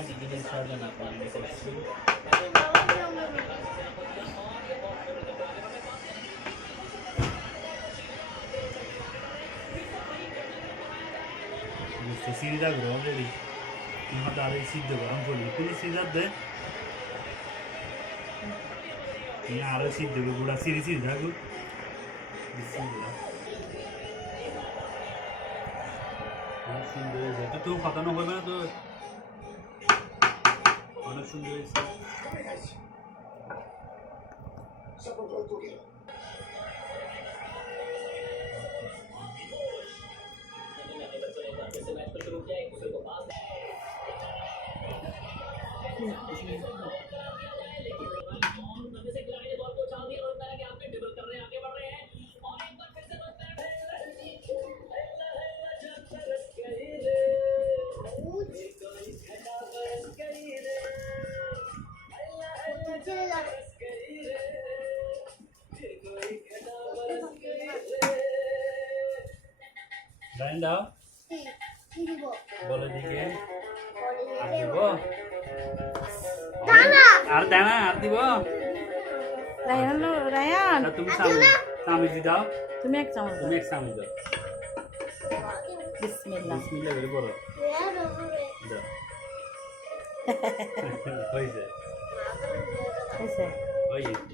তার জন্য আপনার সিরিজা করো অলরেডি তোমার তো আরও সিদ্ধ গরম করলি তুমি সিরিজার দে আরও সিদ্ধ করো গুড়া সিরি সিদ্ধা গু বিসমিল্লাহ অনেক সুন্দর হয়েছে তো হবে না তো অনেক সুন্দর হয়েছে লাইন দাও বলো দিকে। আর দিব? আর দানা আর দিব? রায়ান রায়ান! তুমি চামিচ দাও। তুমি এক চামচ দাও। তুমি এক চামিচ দাও। বিসমিল্লাহ। বিসমিল্লাহ করে বলো। দাও। হয়েছে। হয়েছে। হয়েছে।